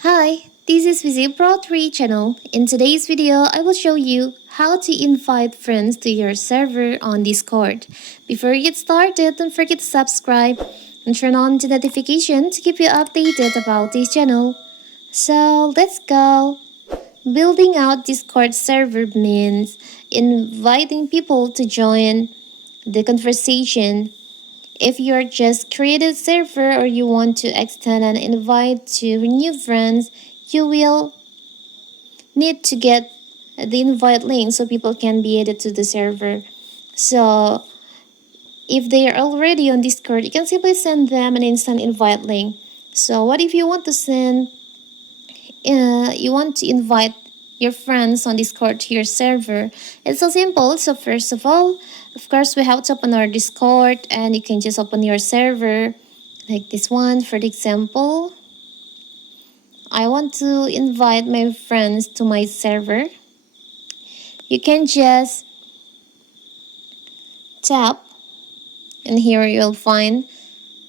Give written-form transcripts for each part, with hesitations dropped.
Hi, this is Visit Pro 3 channel. In today's video, I will show you how to invite friends to your server on Discord. Before you get started, don't forget to subscribe and turn on the notification to keep you updated about this channel. So let's go. Building out Discord server means inviting people to join the conversation. If you're just created server or you want to extend an invite to new friends, you will need to get the invite link so people can be added to the server. So if they are already on Discord, you can simply send them an instant invite link. So what if you want to invite your friends on Discord to your server? It's so simple. So first of all, of course, we have to open our Discord and you can just open your server like this one. For example, I want to invite my friends to my server. You can just tap and here you'll find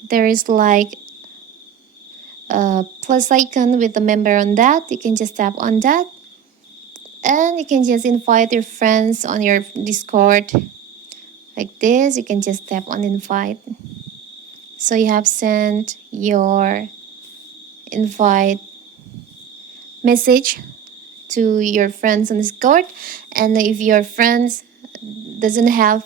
there is like a plus icon with a member on that. You can just tap on that and you can just invite your friends on your Discord like this. You can just tap on invite. So you have sent your invite message to your friends on Discord, and if your friends doesn't have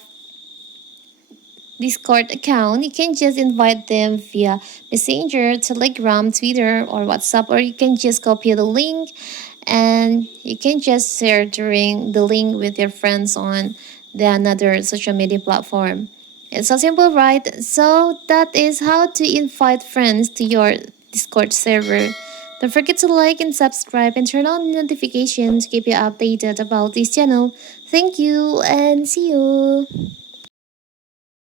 Discord account, you can just invite them via Messenger, Telegram, Twitter, or WhatsApp, or you can just copy the link and you can just share during the link with your friends on the another social media platform. It's so simple, right? So that is how to invite friends to your Discord server. Don't forget to like and subscribe and turn on notifications to keep you updated about this channel. Thank you and see you.